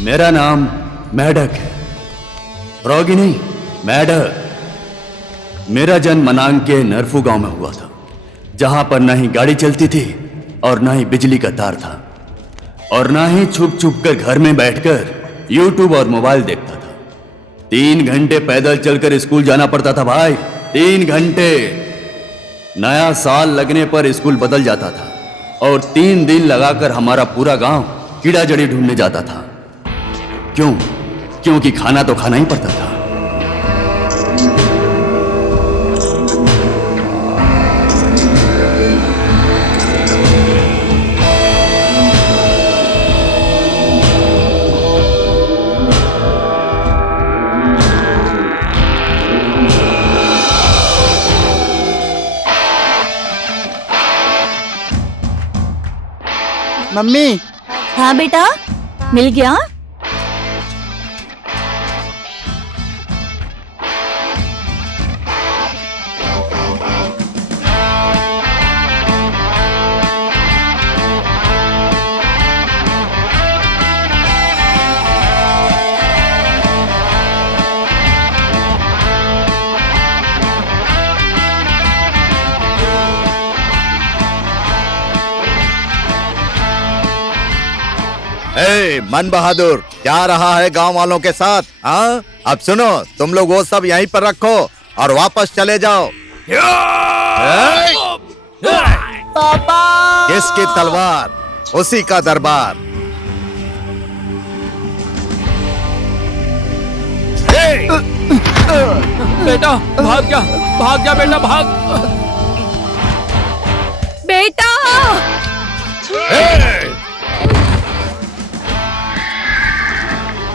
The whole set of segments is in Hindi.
मेरा नाम मेढक है, फ्रॉगी नहीं, मेढक। मेरा जन्म मनांग के नरफू गांव में हुआ था, जहां पर ना ही गाड़ी चलती थी और ना ही बिजली का तार था और ना ही छुप छुप कर घर में बैठकर यूट्यूब और मोबाइल देखता था। 3 घंटे पैदल चलकर स्कूल जाना पड़ता था भाई, 3 घंटे। नया साल लगने पर स्कूल बदल जाता था और 3 दिन लगाकर हमारा पूरा गांव कीड़ा जड़ी ढूंढने जाता था। क्यों? क्योंकि खाना तो खाना ही पड़ता था। मम्मी। हाँ बेटा, मिल गया? मन बहादुर क्या रहा है गांव वालों के साथ? हाँ, अब सुनो, तुम लोग वो सब यहीं पर रखो और वापस चले जाओ। पापा। किसकी तलवार उसी का दरबार। बेटा भाग जा बेटा, भाग। बेटा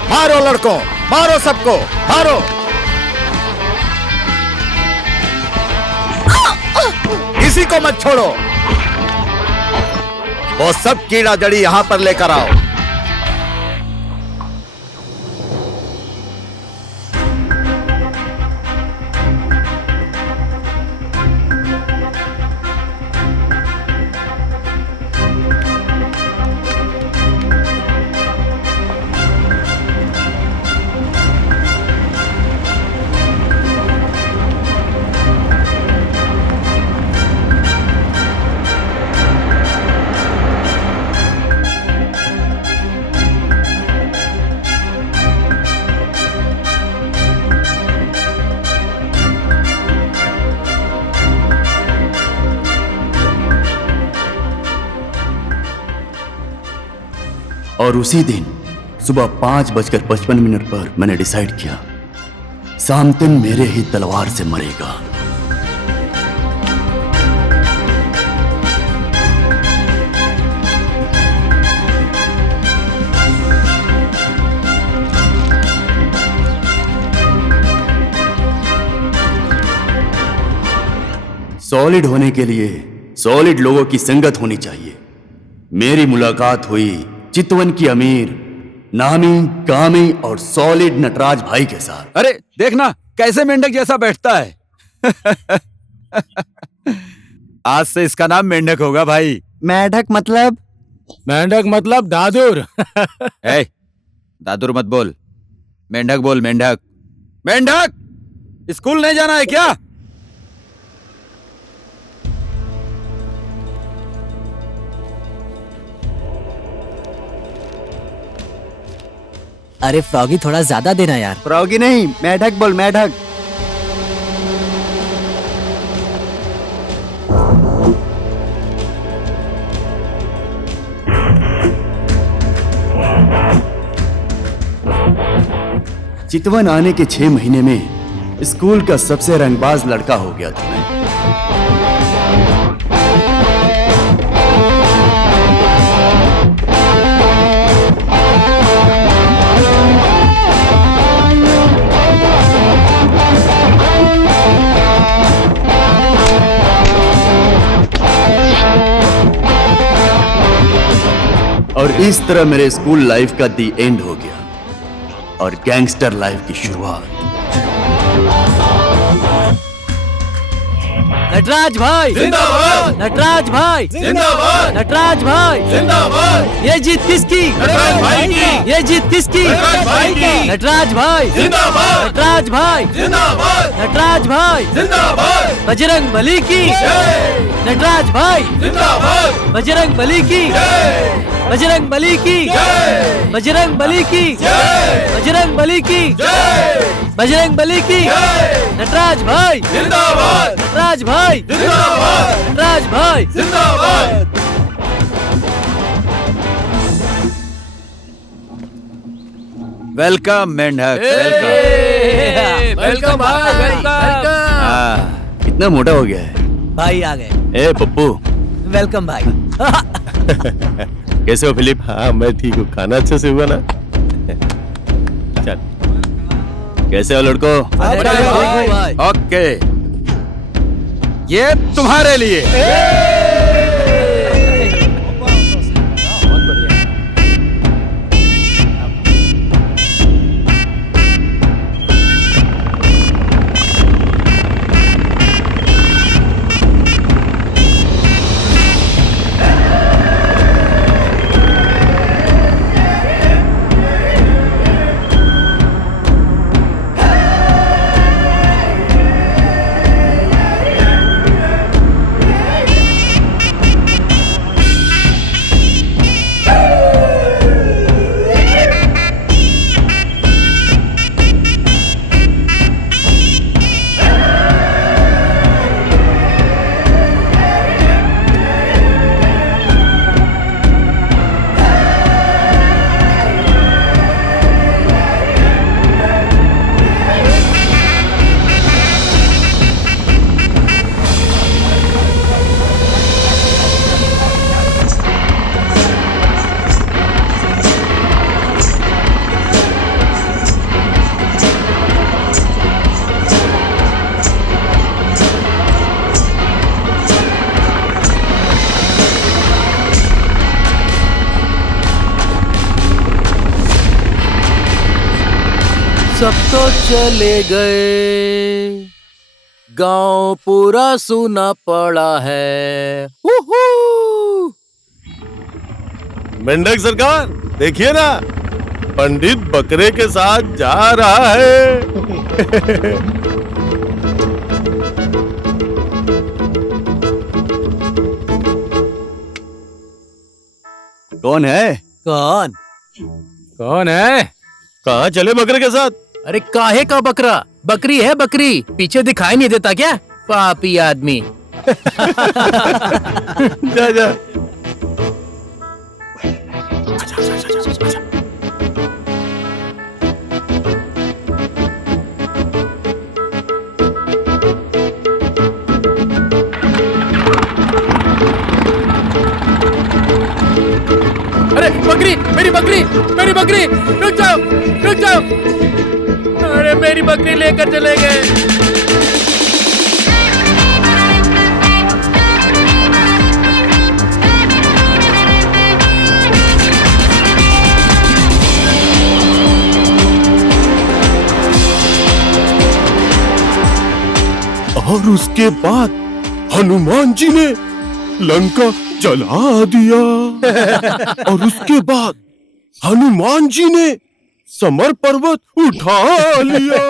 मारो लड़कों, मारो सबको, मारो। किसी को मत छोड़ो। वो सब कीड़ा जड़ी यहां पर लेकर आओ। और उसी दिन सुबह 5:55 पर मैंने डिसाइड किया, सामतन मेरे ही तलवार से मरेगा। सॉलिड होने के लिए सॉलिड लोगों की संगत होनी चाहिए। मेरी मुलाकात हुई चितवन की अमीर, नामी, कामी और सॉलिड नटराज भाई के साथ। अरे देखना कैसे मेंढक जैसा बैठता है। आज से इसका नाम मेंढक होगा भाई। मेढक मतलब? मेंढक मतलब दादुर। दादुर मत बोल, मेंढक बोल, मेंढक। मेंढक, स्कूल नहीं जाना है क्या? अरे फ्रॉगी थोड़ा ज्यादा देना यार। फ्रॉगी नहीं, मेढक बोल, मेढक। चितवन आने के 6 महीने में स्कूल का सबसे रंगबाज लड़का हो गया था मैं। और इस तरह मेरे स्कूल लाइफ का दी एंड हो गया और गैंगस्टर लाइफ की शुरुआत। नटराज भाई जिंदाबाद, नटराज भाई जिंदाबाद, नटराज भाई जिंदाबाद। ये जीत किसकी? नटराज भाई की। ये जीत किसकी? नटराज भाई की। नटराज भाई जिंदाबाद, नटराज भाई जिंदाबाद, नटराज भाई जिंदाबाद। बजरंग बली की नटराज भाई जिंदाबाद, बजरंग बली की, बजरंग बली की, बजरंग बली की, बजरंग बली की, बजरंग बली की। नटराज भाई जिंदाबाद, नटराज भाई जिंदाबाद, नटराज भाई जिंदाबाद। वेलकम मेंढक, वेलकम भाई, वेलकम। कितना मोटा हो गया है भाई आ गए। ए पप्पू, वेलकम भाई। कैसे हो फिलिप? हाँ मैं ठीक हूँ। खाना अच्छे से हुआ ना? चल। कैसे हो लड़को? भाई ओके, ये तुम्हारे लिए। सब तो चले गए, गांव पूरा सूना पड़ा है। मेंढक सरकार देखिए ना, पंडित बकरे के साथ जा रहा है। कौन है? कौन? कौन है? कहाँ चले बकरे के साथ? अरे काहे का बकरा? बकरी है बकरी, पीछे दिखाई नहीं देता क्या? पापी आदमी। जा जा। अरे बकरी, मेरी बकरी, मेरी बकरी, रुक जाओ, रुक जाओ। अरे मेरी बकरी लेकर चले गए। और उसके बाद हनुमान जी ने लंका जला दिया। और उसके बाद हनुमान जी ने समर पर्वत उठा लिया।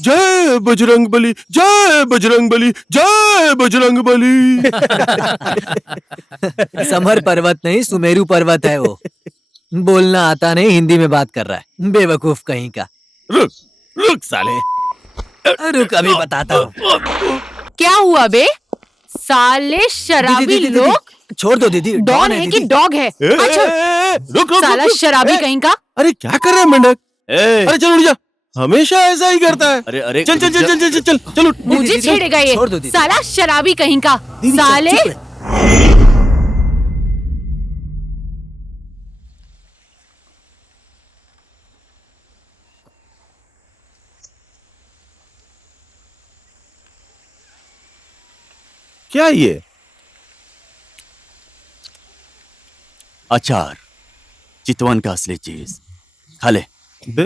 जय बजरंग बली, जय बजरंग बली, जय बजरंग बली। समर पर्वत नहीं, सुमेरु पर्वत है वो। बोलना आता नहीं, हिंदी में बात कर रहा है, बेवकूफ कहीं का। रुक रुक साले। रुक अभी बताता हूँ। क्या हुआ बे? साले शराबी दीदी, लोग। छोड़ दो दीदी। डॉन है कि डॉग है? अच्छा, रुक रुक साला रुक, रुक। शराबी ए, कहीं का। अरे क्या कर रहा है मेंढक? ए, अरे चल उठ जा, हमेशा ऐसा ही करता है। अरे अरे चल चल चल चल चल चल चल उठ। मुझे दीदी, छेड़ेगा ये छोड़ दो दीदी। साला शराबी कहीं का। दीदी, चुप- साले चुप रहे। क्या ये? अचार, चितवन का असली चीज। खा ले। दे।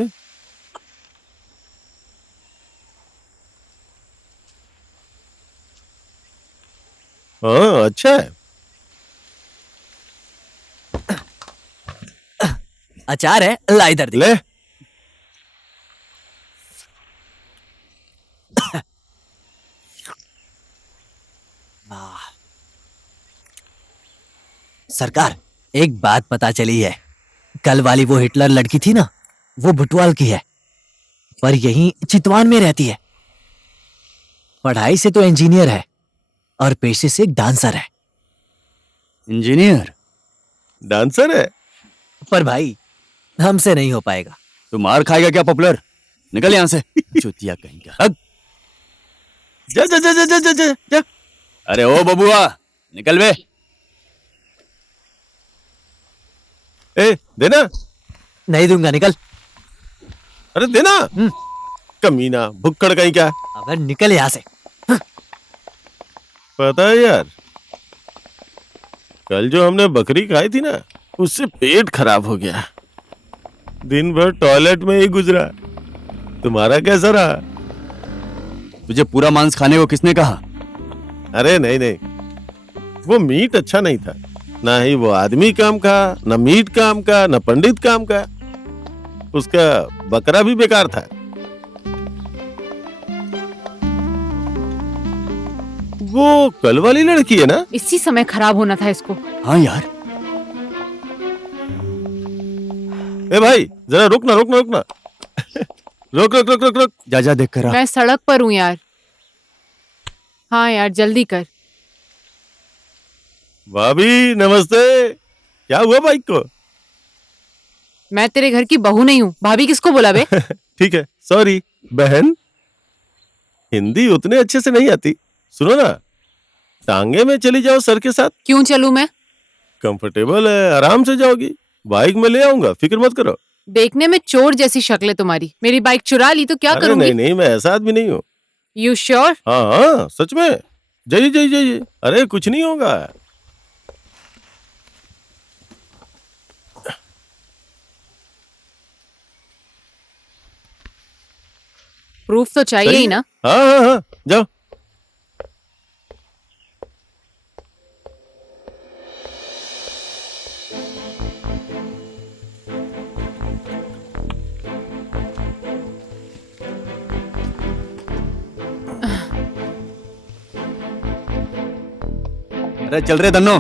हाँ अच्छा है। अचार है, ला इधर दे। ले। सरकार, एक बात पता चली है। कल वाली वो हिटलर लड़की थी ना, वो बुटवाल की है, पर यहीं चितवान में रहती है। पढ़ाई से तो इंजीनियर है और पेशे से एक डांसर है। इंजीनियर? डांसर है? पर भाई हमसे नहीं हो पाएगा। तू मार खाएगा क्या पॉपुलर? निकल यहां से। चुतिया कहीं का। हग। जा जा जा जा जा जा जा, जा। अरे ओ बबुआ, निकल बे। ए देना। नहीं दूंगा, निकल। अरे देना। कमीना भुक्कड़ कहीं क्या। अगर निकल यहां से। पता है यार, कल जो हमने बकरी खाई थी ना, उससे पेट खराब हो गया। दिन भर टॉयलेट में ही गुजरा। तुम्हारा कैसा रहा? तुझे पूरा मांस खाने को किसने कहा? अरे नहीं नहीं, वो मीट अच्छा नहीं था। ना ही वो आदमी काम का, ना मीट काम का, ना पंडित काम का। उसका बकरा भी बेकार था। वो कल वाली लड़की है ना? इसी समय खराब होना था इसको। हाँ यार। ए भाई जरा रुकना रुकना रुकना। रुक रुक रुक रुक रुक। जा जा देख कर आ। मैं सड़क पर हूँ यार। हाँ यार जल्दी कर। भाभी नमस्ते। क्या हुआ बाइक को? मैं तेरे घर की बहू नहीं हूँ। भाभी किसको बोला बे? ठीक है, सॉरी बहन। हिंदी उतने अच्छे से नहीं आती। सुनो ना, टांगे में चली जाओ सर के साथ। क्यों चलूं मैं? कंफर्टेबल है, आराम से जाओगी। बाइक में ले आऊंगा, फिक्र मत करो। देखने में चोर जैसी शक्ल है तुम्हारी। मेरी बाइक चुरा ली तो क्या अरे करूंगी? नहीं नहीं, मैं ऐसा आदमी नहीं हूँ। You sure? हाँ हाँ सच में। जाइए जाइए जाइए। अरे कुछ नहीं होगा। प्रूफ तो चाहिए ही ना। हाँ हाँ हाँ जाओ। अरे चल रहे धन्नो।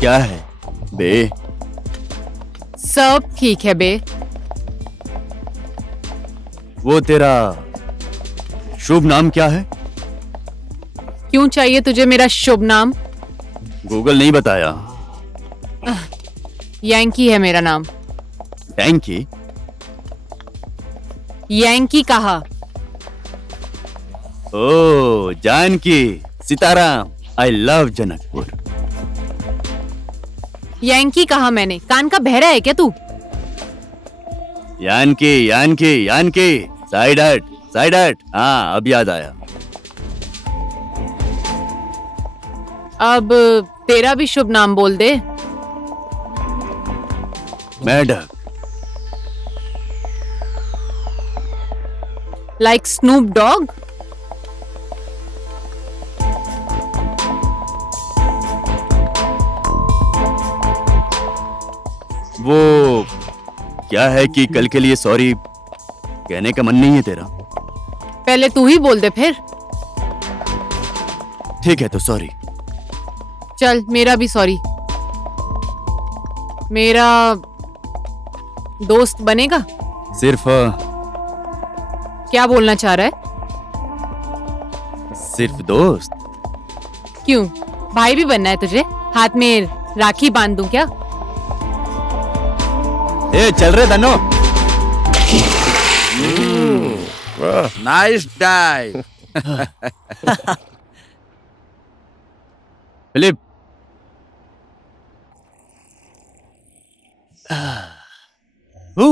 क्या है बे? सब ठीक है बे। वो तेरा शुभ नाम क्या है? क्यों चाहिए तुझे मेरा शुभ नाम? गूगल नहीं बताया। यैंकी है मेरा नाम। टैंकी? यैंकी कहा। ओ Janaki, Sitaram. I love Janakpur. Yankee कहा मैंने। कान का बहरा है क्या तू? यानकी यानकी यानकी। साइड हट साइड हट। हाँ अब याद आया। अब तेरा भी शुभ नाम बोल दे। मैडक। Like Snoop Dogg? वो क्या है कि कल के लिए सॉरी कहने का मन नहीं है तेरा? पहले तू ही बोल दे फिर। ठीक है तो सॉरी। चल मेरा भी सॉरी। मेरा दोस्त बनेगा? सिर्फ क्या बोलना चाह रहा है? सिर्फ दोस्त? क्यों, भाई भी बनना है तुझे? हाथ में राखी बांध दूं क्या? ए चल रहे धनो। Nice dive. फिलिप, आह, ओ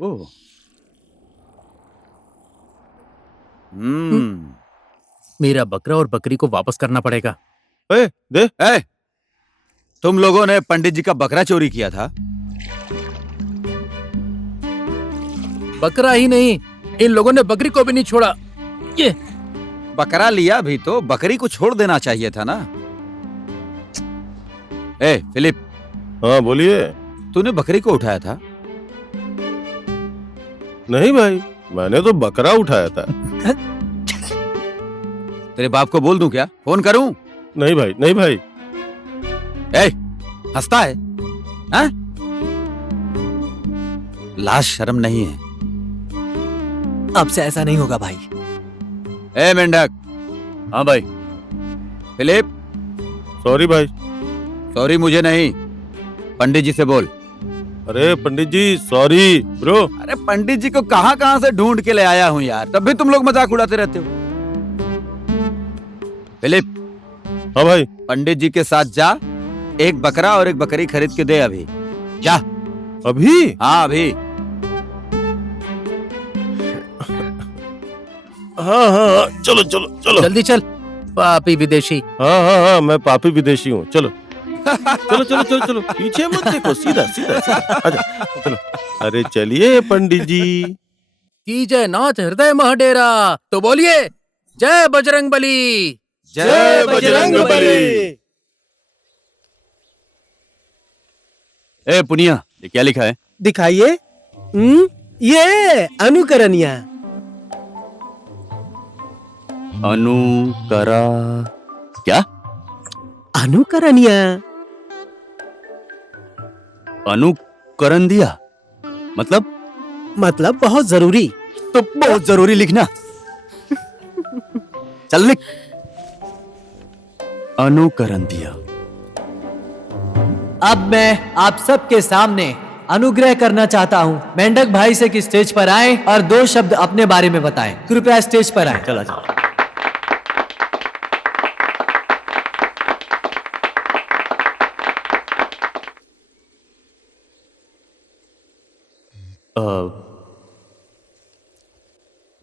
ओ मेरा बकरा और बकरी को वापस करना पड़ेगा। ए, दे ए, तुम लोगों ने पंडित जी का बकरा चोरी किया था? बकरा ही नहीं, इन लोगों ने बकरी को भी नहीं छोड़ा। ये बकरा लिया भी तो बकरी को छोड़ देना चाहिए था ना। ए फिलिप, हाँ बोलिए। तूने बकरी को उठाया था? नहीं भाई, मैंने तो बकरा उठाया था। तेरे बाप को बोल दूं क्या? फोन करूं? नहीं भाई, नहीं भाई। ए, हंसता है? हाँ? लाज शर्म नहीं है। अब से ऐसा नहीं होगा भाई। ए मेंढक। हाँ भाई। फिलिप, सॉरी भाई। सॉरी मुझे नहीं, पंडित जी से बोल। अरे पंडित जी सॉरी ब्रो। अरे पंडित जी को कहां कहां से ढूंढ के ले आया हूं यार, तब भी तुम लोग मजाक उड़ाते रहते हो। फिलिप, हाँ भाई। पंडित जी के साथ जा, एक बकरा और एक बकरी खरीद के दे अभी। जा। अभी? हाँ अभी। हाँ हाँ हाँ, चलो चलो चलो। जल्दी चल, पापी विदेशी। हाँ हाँ हाँ, मैं पापी विदेशी हूँ। चलो चलो चलो चलो चलो, पीछे मत देखो, सीधा सीधा सीधा आजा, चलो। अरे चलिए पंडित जी। की जय नाथ हृदय महडेरा, तो बोलिए जय बजरंग बली। जय बजरंग बली। ए पुनिया, ये क्या लिखा है? दिखाइए। ये अनुकरणीय। अनुकरा क्या? अनुकरणीय अनुकरण दिया मतलब? मतलब बहुत जरूरी। तो बहुत जरूरी लिखना। चल लिख। अनुकरण दिया। अब मैं आप सबके सामने अनुग्रह करना चाहता हूँ। मेंढक भाई से कि स्टेज पर आए और 2 शब्द अपने बारे में बताएं। कृपया स्टेज पर आए। चला चला।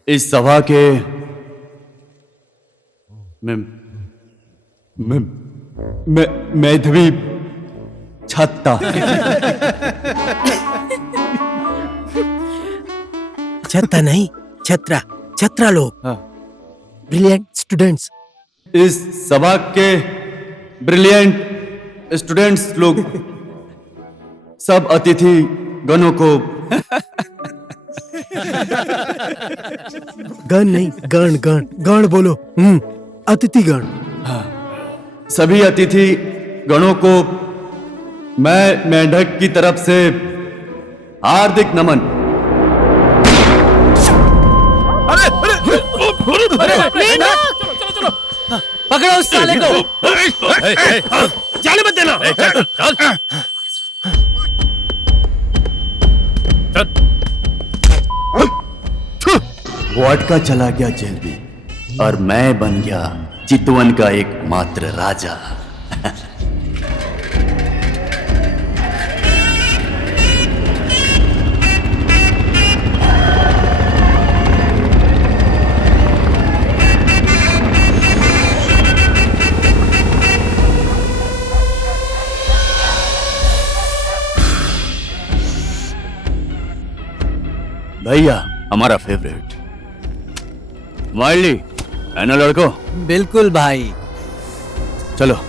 इस सभा के मेधवी छत्ता छत्ता नहीं, छत्रा, छत्रा लोग। Brilliant students. इस सभा के ब्रिलियंट स्टूडेंट्स लोग, सब अतिथि गणों को गण नहीं, गण गण गण बोलो। अतिथि गण। सभी अतिथि गणों को मैं मेंढक की तरफ से हार्दिक नमन। पकड़ो उस साले को। जाने मत देना। वो अटका चला गया जेल में और मैं बन गया चितवन का एकमात्र राजा। भैया हमारा फेवरेट वाइल्डी, है ना लड़को? बिल्कुल भाई। चलो।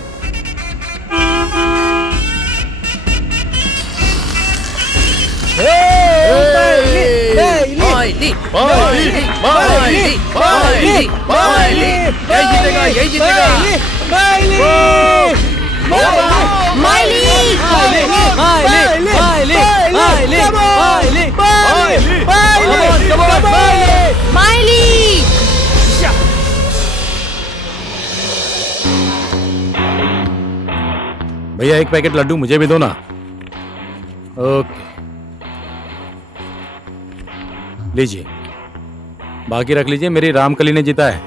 यही जीतेगा। भैया एक पैकेट लड्डू मुझे भी दो ना। ओके लीजिए, बाकी रख लीजिए, मेरी रामकली ने जीता है।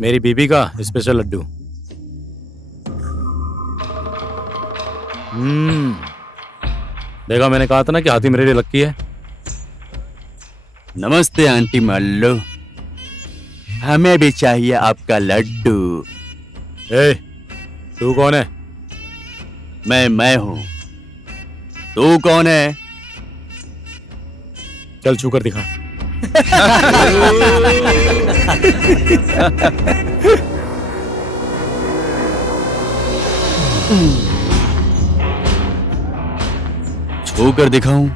मेरी बीबी का स्पेशल लड्डू। देखा, मैंने कहा था ना कि हाथी मेरे लिए लक्की है। नमस्ते आंटी मल्लू, हमें भी चाहिए आपका लड्डू। ए, तू कौन है? मैं हूं। तू कौन है? चल छू कर दिखा। छू कर दिखाऊं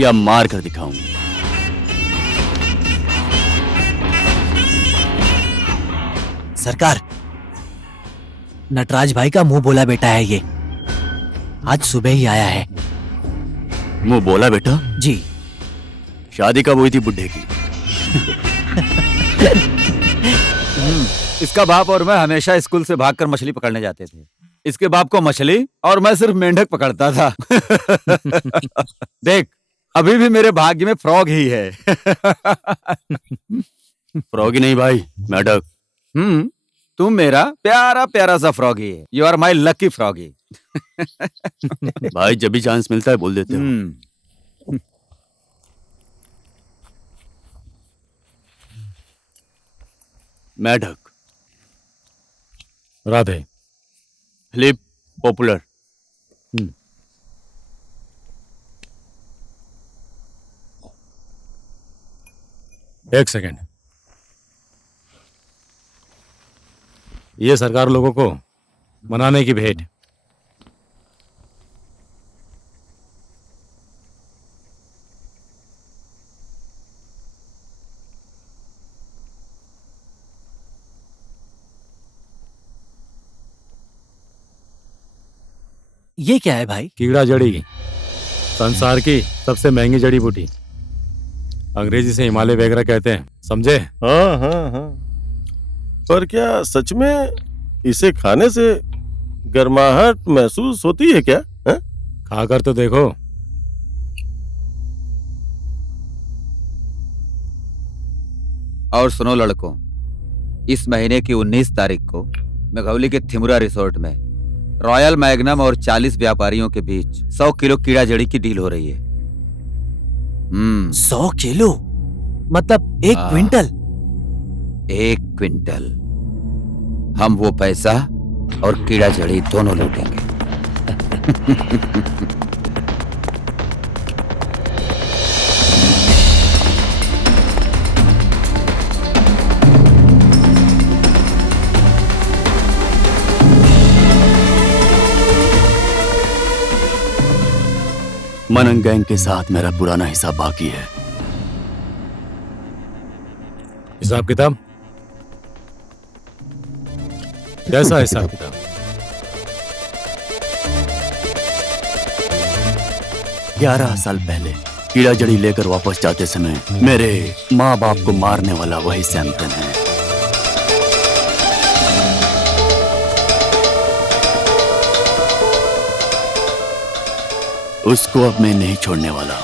या मार कर दिखाऊं? सरकार, नटराज भाई का मुंह बोला बेटा है ये। आज सुबह ही आया है। मुंह बोला बेटा? जी। शादी कब हुई थी बुड्ढे की? इसका बाप और मैं हमेशा स्कूल से भागकर मछली पकड़ने जाते थे। इसके बाप को मछली और मैं सिर्फ मेंढक पकड़ता था। देख, अभी भी मेरे भाग्य में फ्रॉग ही है। फ्रॉगी नहीं भाई, मेढक। तुम मेरा प्यारा प्यारा सा फ्रॉगी है। You are my lucky froggy. भाई जब भी चांस मिलता है बोल देते हो। मेढक, राधे, फ्लिप पॉपुलर। एक सेकेंड। ये सरकार लोगों को मनाने की भेंट। ये क्या है भाई? कीड़ा जड़ी, संसार की सबसे महंगी जड़ी बूटी। अंग्रेजी से हिमालय वगैरह कहते हैं, समझे? हाँ हाँ हाँ। पर क्या सच में इसे खाने से गर्माहट महसूस होती है क्या? है? खाकर तो देखो। और सुनो लड़कों, इस महीने की 19 तारीख को मेघौली के थिमुरा रिसोर्ट में रॉयल मैग्नम और 40 व्यापारियों के बीच 100 किलो कीड़ा जड़ी की डील हो रही है। 100 किलो मतलब 1 क्विंटल? 1 क्विंटल। हम वो पैसा और कीड़ा जड़ी दोनों लूटेंगे। मनन गैंग के साथ मेरा पुराना हिसाब बाकी है। हिसाब किताब कैसा हिसाब किताब? ग्यारह साल पहले कीड़ा जड़ी लेकर वापस जाते समय मेरे माँ बाप को मारने वाला वही सैमसन है। उसको अब मैं नहीं छोड़ने वाला।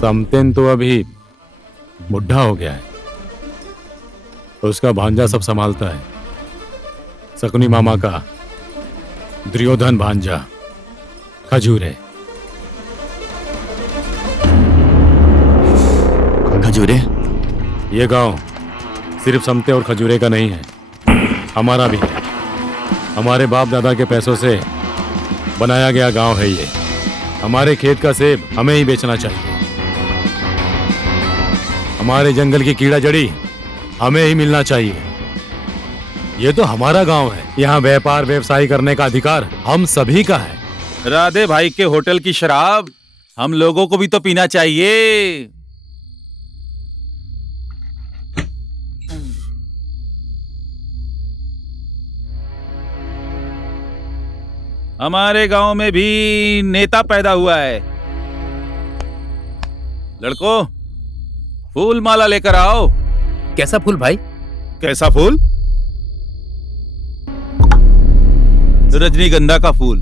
समतेन तो अभी बुढ़ा हो गया है, उसका भांजा सब संभालता है। शकुनी मामा का दुर्योधन भांजा खजूरे। खजूरे? ये गांव सिर्फ समते और खजूरे का नहीं है, हमारा भी है। हमारे बाप दादा के पैसों से बनाया गया गांव है ये। हमारे खेत का सेब हमें ही बेचना चाहिए। हमारे जंगल की कीड़ा जड़ी हमें ही मिलना चाहिए। ये तो हमारा गांव है। यहाँ व्यापार व्यवसाय करने का अधिकार हम सभी का है। राधे भाई के होटल की शराब हम लोगों को भी तो पीना चाहिए। हमारे गांव में भी नेता पैदा हुआ है। लड़कों, फूल माला लेकर आओ। कैसा फूल भाई? कैसा फूल? रजनीगंधा का फूल।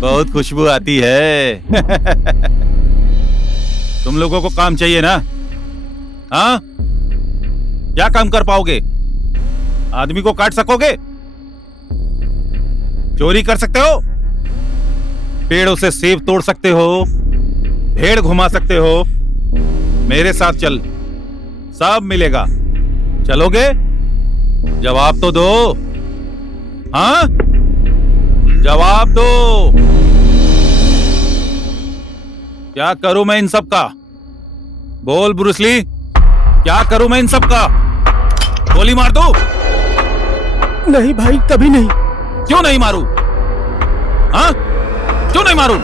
बहुत खुशबू आती है। तुम लोगों को काम चाहिए ना? हाँ, क्या काम कर पाओगे? आदमी को काट सकोगे? चोरी कर सकते हो? पेड़ों से सेब तोड़ सकते हो? भेड़ घुमा सकते हो? मेरे साथ चल, सब मिलेगा। चलोगे? जवाब तो दो। हाँ, जवाब दो। क्या करूं मैं इन सब का? बोल ब्रूसली, क्या करूं मैं इन सब का? गोली मार दूं? नहीं भाई, कभी नहीं। क्यों नहीं मारूं? हाँ, क्यों नहीं मारूं?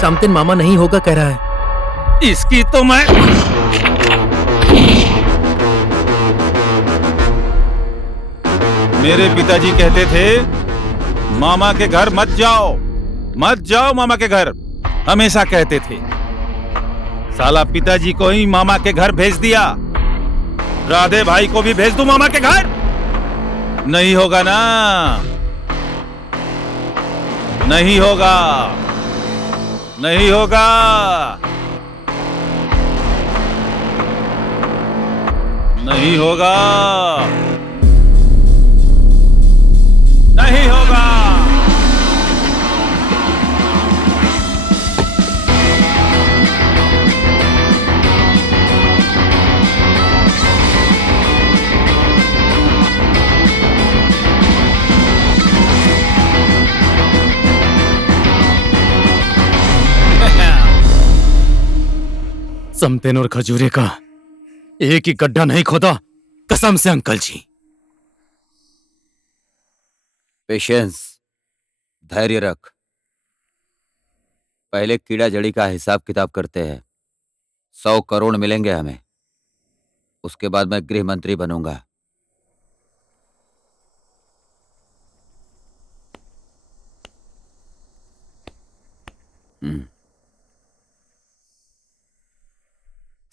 समथिन मामा नहीं होगा कह रहा है। इसकी तो मैं मेरे पिताजी कहते थे, मामा के घर मत जाओ, मत जाओ मामा के घर, हमेशा कहते थे। साला पिताजी को ही मामा के घर भेज दिया। राधे भाई को भी भेज दूं मामा के घर? नहीं होगा ना, नहीं होगा, नहीं होगा। नहीं होगा, नहीं होगा। समतेन और खजूरे का एक ही गड्ढा नहीं खोदा, कसम से अंकल जी। पेशेंस, धैर्य रख। पहले कीड़ा जड़ी का हिसाब किताब करते हैं। 100 करोड़ मिलेंगे हमें, उसके बाद मैं गृह मंत्री बनूंगा।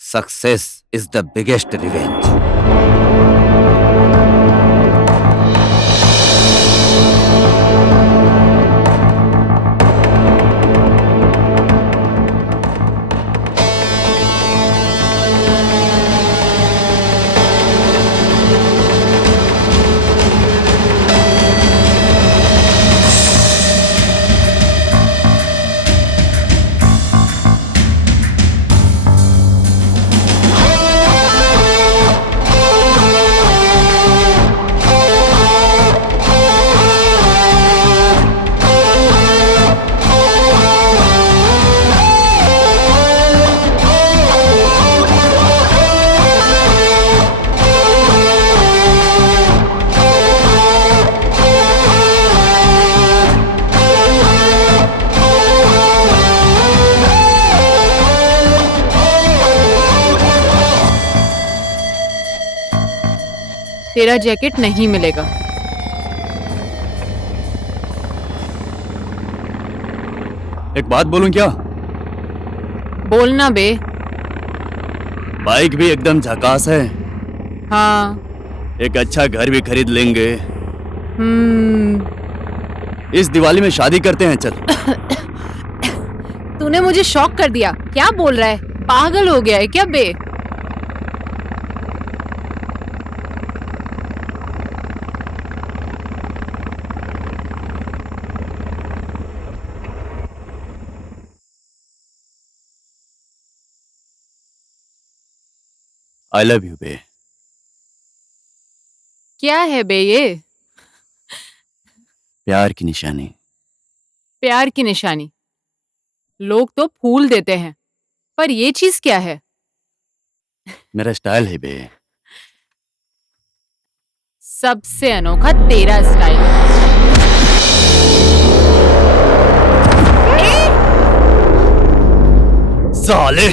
Success is the biggest revenge. तेरा जैकेट नहीं मिलेगा। एक बात बोलूं क्या? बोलना बे। बाइक भी एकदम झकास है। हाँ। एक अच्छा घर भी खरीद लेंगे। इस दिवाली में शादी करते हैं, चल। तूने मुझे शॉक कर दिया। क्या बोल रहा है? पागल हो गया है क्या बे? आई लव यू बे। क्या है बे ये? प्यार की निशानी। प्यार की निशानी। लोग तो फूल देते हैं, पर ये चीज क्या है? मेरा स्टाइल है बे। सबसे अनोखा तेरा स्टाइल। साले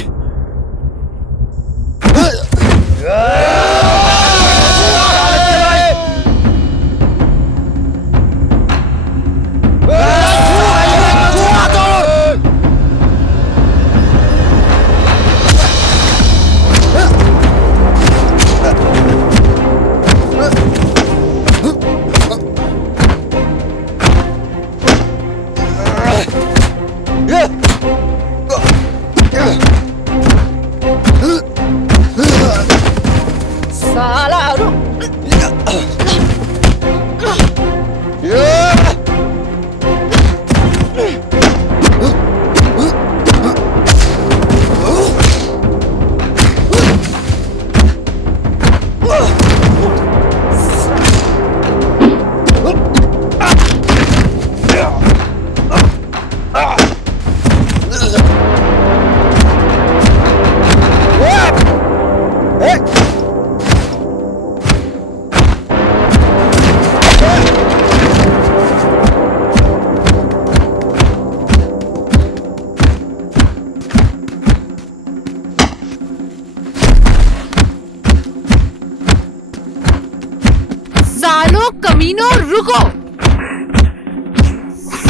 सालो कमीनो रुको।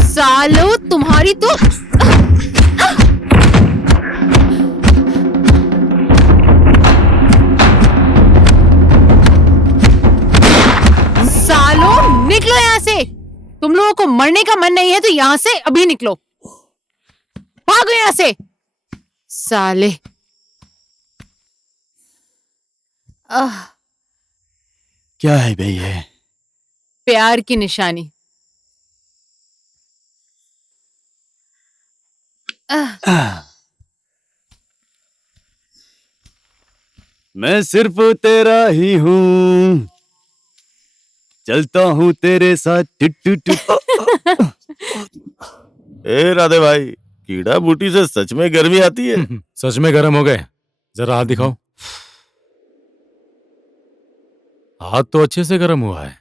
सालो तुम्हारी तो सालो निकलो यहाँ से। तुम लोगों को मरने का मन नहीं है तो यहाँ से अभी निकलो। भागो यहाँ से साले। क्या है बे ये? प्यार की निशानी। मैं सिर्फ तेरा ही हूँ, चलता हूँ तेरे साथ टिट टिट टिट। ए राधे भाई, कीड़ा बूटी से सच में गर्मी आती है। सच में गर्म हो गए, जरा हाथ दिखाओ। हाथ तो अच्छे से गर्म हुआ है।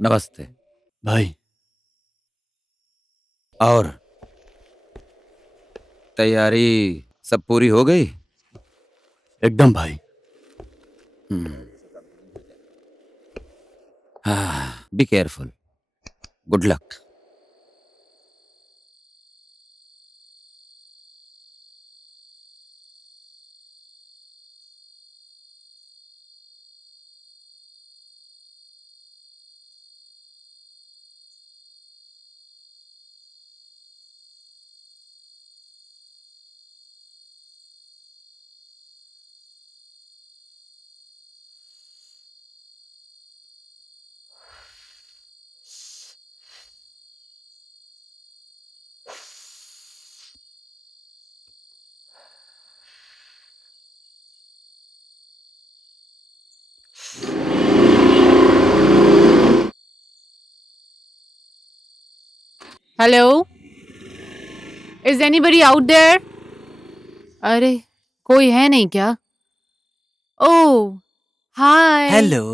नमस्ते भाई। और तैयारी सब पूरी हो गई? एकदम भाई। हाँ, be careful. Good luck. Hello, is anybody out there? अरे कोई है नहीं क्या? Oh hi. Hello.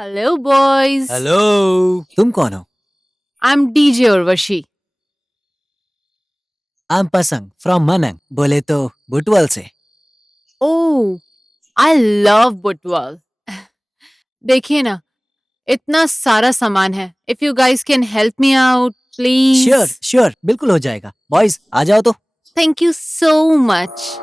Hello boys. Hello. तुम कौन हो? I am DJ Urvashi. I am Pasang from Manang, बोले तो बुटवल से। Oh I love Butwal. देखिए ना, इतना सारा सामान है। If you guys can help me out please. Sure sure, बिल्कुल हो जाएगा। बॉयज आ जाओ तो। Thank you so much.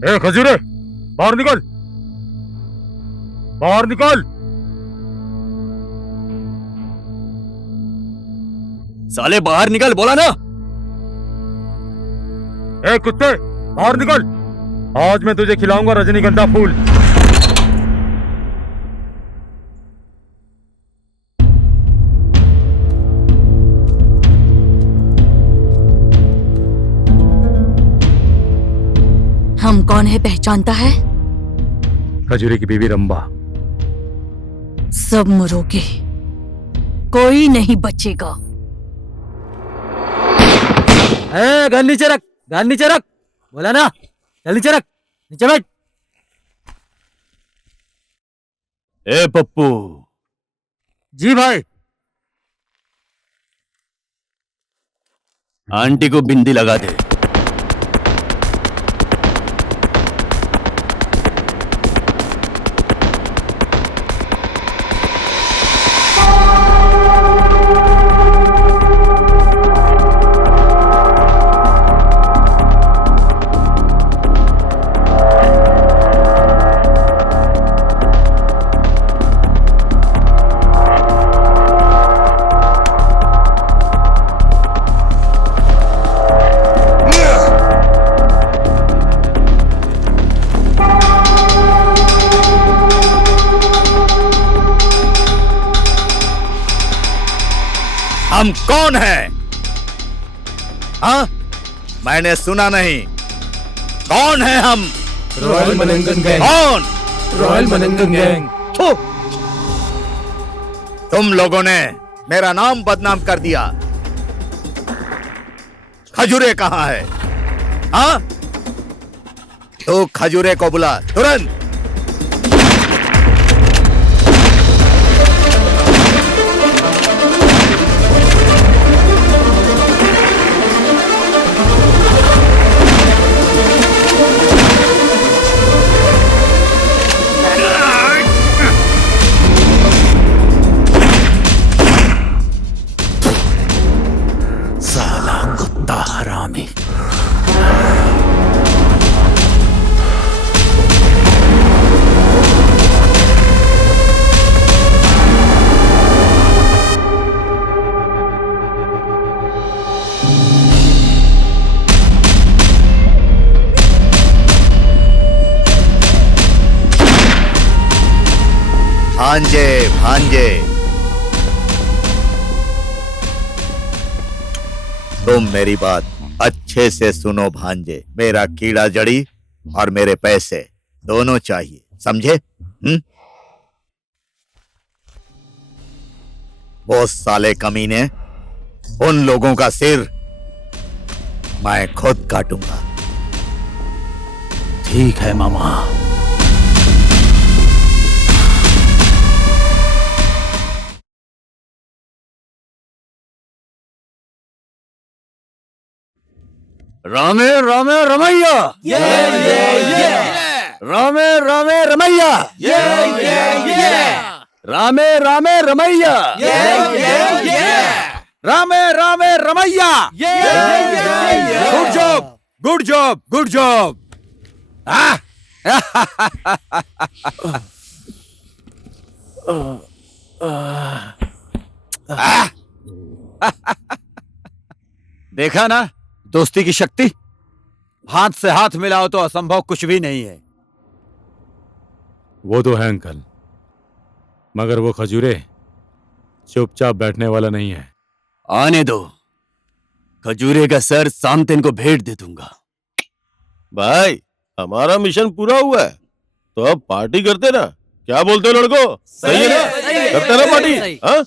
ए खजूरे, बाहर निकल, बाहर निकल। साले बाहर निकल, बोला ना। ए कुत्ते, बाहर निकल। आज मैं तुझे खिलाऊंगा रजनीगंधा फूल। हम कौन है पहचानता है? खजूरे की बीवी रंबा। सब मरोगे, कोई नहीं बचेगा। गन नीचे रख, गन नीचे रख, बोला ना, चल नीचे रख, नीचे बैठ। ए पप्पू। जी भाई। आंटी को बिंदी लगा दे। हम कौन हैं? हाँ, मैंने सुना नहीं। कौन है हम? Royal Manangan gang. कौन? Royal Manangan gang. तुम लोगों ने मेरा नाम बदनाम कर दिया। खजूरे कहाँ है? हाँ, तो खजूरे को बुला तुरंत। हरामी। भांजे, भांजे, तुम मेरी बात अच्छे से सुनो भांजे। मेरा कीड़ा जड़ी और मेरे पैसे दोनों चाहिए, समझे? वो साले कमीने, उन लोगों का सिर मैं खुद काटूंगा। ठीक है मामा। रामे रामे रमैया, रामे रामे रमैया, रामे रामे रमैया, रामे रामे रमैया। Good job, good job, good job. देखा ना दोस्ती की शक्ति। हाथ से हाथ मिलाओ तो असंभव कुछ भी नहीं है। वो तो है अंकल, मगर वो खजूरे चुपचाप बैठने वाला नहीं है। आने दो, खजूरे का सर सामतेन को भेंट दे दूंगा। भाई हमारा मिशन पूरा हुआ है तो अब पार्टी करते ना। क्या बोलते हो लड़को? सही है ना? करते ना पार्टी? हाँ?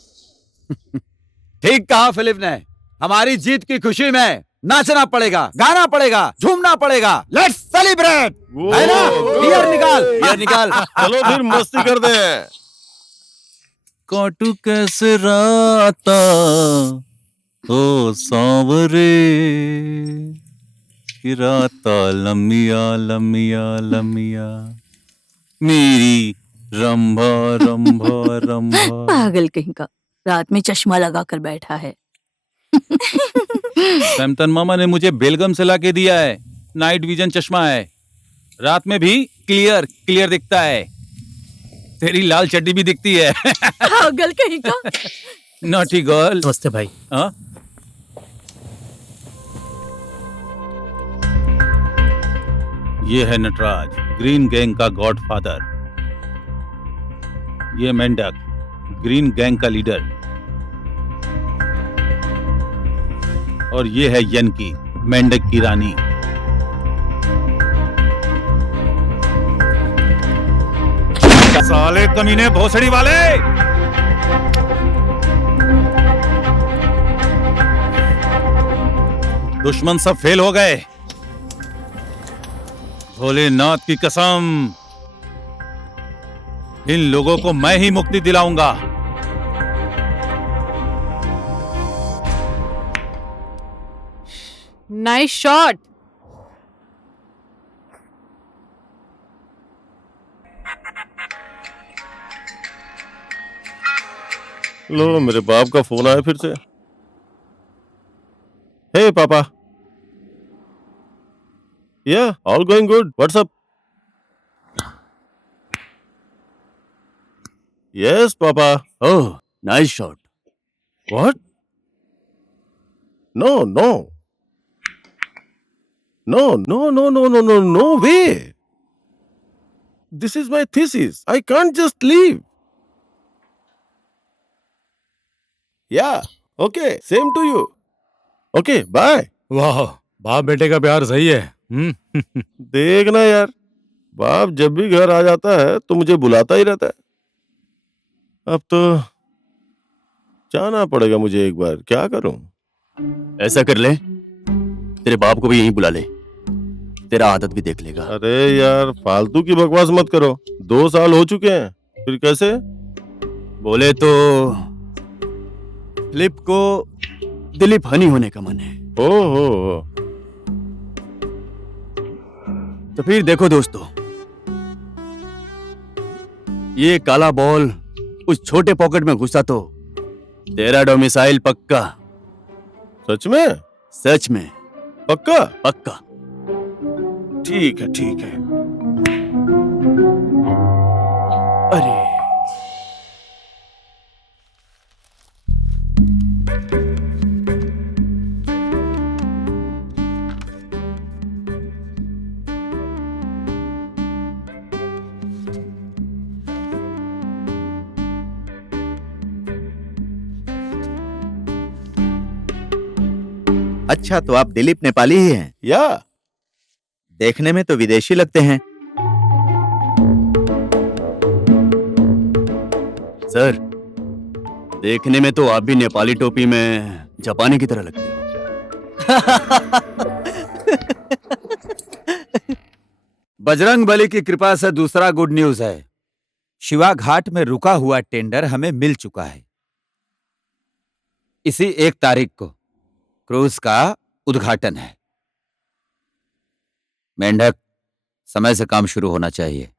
ठीक कहा फिलिप ने। हमारी जीत की खुशी में नाचना पड़ेगा, गाना पड़ेगा, झूमना पड़ेगा। लेट्स सेलिब्रेट, है ना? बियर निकाल, बियर निकाल। चलो फिर मस्ती करते हैं। काटू कैसे राता ओ सांवरे, कि राता लमिया लमिया लमिया, मेरी रंभा रंभा रंभा। पागल कहीं का, रात में चश्मा लगा कर बैठा है। सैमसन मामा ने मुझे बेलगम से लाके दिया है। नाइट विजन चश्मा है। रात में भी क्लियर क्लियर दिखता है। तेरी लाल चड्डी भी दिखती है। पागल कहीं का। Naughty girl. नमस्ते भाई। हाँ? ये है नटराज, ग्रीन गैंग का गॉडफादर। ये मेंढक, ग्रीन गैंग का लीडर। और ये है यनकी, मेंढक की रानी। साले कमीने भोसड़ी वाले! दुश्मन सब फेल हो गए। भोलेनाथ की कसम, इन लोगों को मैं ही मुक्ति दिलाऊंगा। Nice shot. लो, मेरे बाप का फोन आया फिर से। Hey papa. Yeah all going good, what's up? Yes papa. Oh, nice shot. What? No no no no no no no no no way. This is my thesis, I can't just leave. Yeah okay, same to you. Okay bye. वाह, बाप बेटे का प्यार सही है। देखना यार, बाप जब भी घर आ जाता है तो मुझे बुलाता ही रहता है। अब तो जाना पड़ेगा मुझे एक बार, क्या करूं? ऐसा कर ले, तेरे बाप को भी यहीं बुला ले, तेरा आदत भी देख लेगा। अरे यार, फालतू की बकवास मत करो। 2 साल हो चुके हैं, फिर कैसे? बोले तो फिलिप को दिलीप हनी होने का मन है। हो। तो फिर देखो दोस्तों, ये काला बॉल उस छोटे पॉकेट में घुसा तो तेरा डोमिसाइल पक्का। सच में? सच में पक्का? पक्का। ठीक है ठीक है। अरे अच्छा, तो आप दिलीप नेपाली ही हैं? या देखने में तो विदेशी लगते हैं। सर, देखने में तो आप भी नेपाली टोपी में जापानी की तरह लगते हो। बजरंग बली की कृपा से दूसरा गुड न्यूज है। शिवा घाट में रुका हुआ टेंडर हमें मिल चुका है। इसी 1 तारीख को क्रूज का उद्घाटन है। मेंढक, समय से काम शुरू होना चाहिए,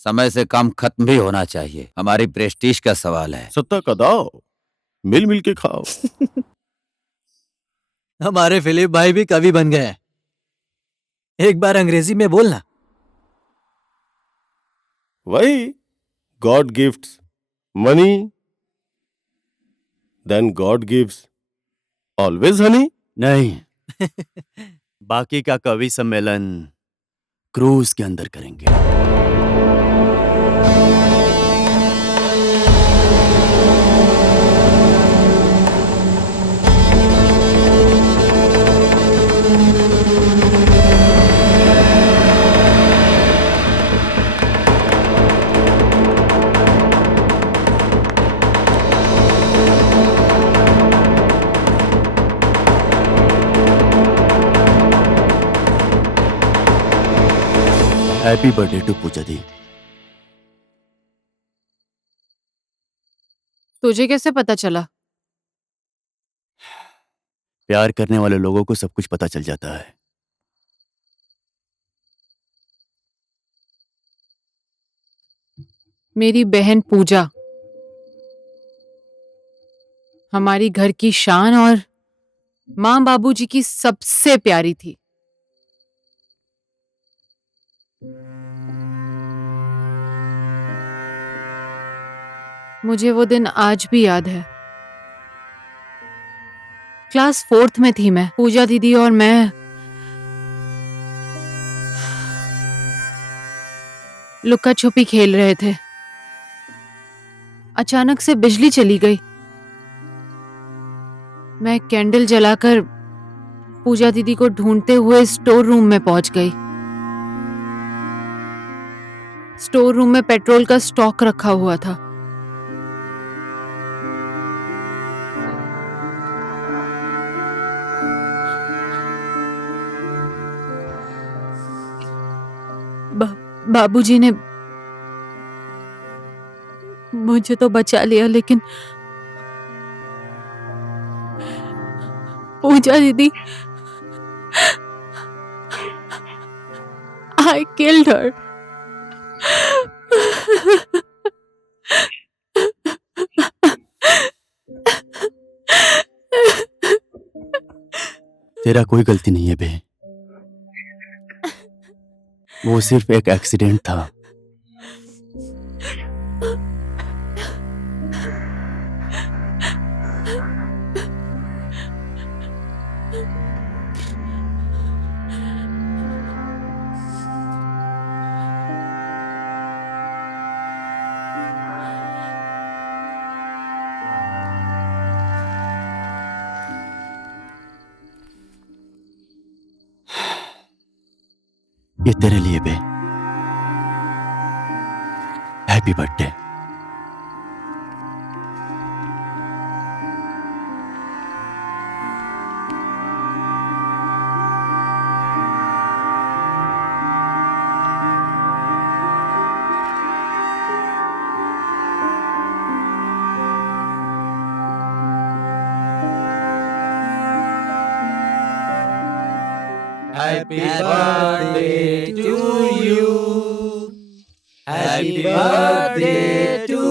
समय से काम खत्म भी होना चाहिए। हमारी प्रेस्टीज का सवाल है। सत्ता का दाव, मिल मिल के खाओ। हमारे फिलिप भाई भी कवि बन गए हैं। एक बार अंग्रेजी में बोलना। वही, God gifts money, then God gives always honey. नहीं, बाकी का कवि सम्मेलन क्रूज के अंदर करेंगे। Happy birthday to Pooja di. तुझे कैसे पता चला? प्यार करने वाले लोगों को सब कुछ पता चल जाता है। मेरी बहन पूजा हमारी घर की शान और माँ बाबूजी की सबसे प्यारी थी। मुझे वो दिन आज भी याद है। क्लास 4th में थी मैं, पूजा दीदी और मैं लुक्का छुपी खेल रहे थे। अचानक से बिजली चली गई। मैं कैंडल जलाकर पूजा दीदी को ढूंढते हुए स्टोर रूम में पहुंच गई। स्टोर रूम में पेट्रोल का स्टॉक रखा हुआ था। बाबूजी ने मुझे तो बचा लिया, लेकिन पूजा दीदी, I killed her. तेरा कोई गलती नहीं है बे। वो सिर्फ एक एक्सीडेंट था। ये तेरे लिए बे। Happy birthday. Happy birthday to you. Happy birthday to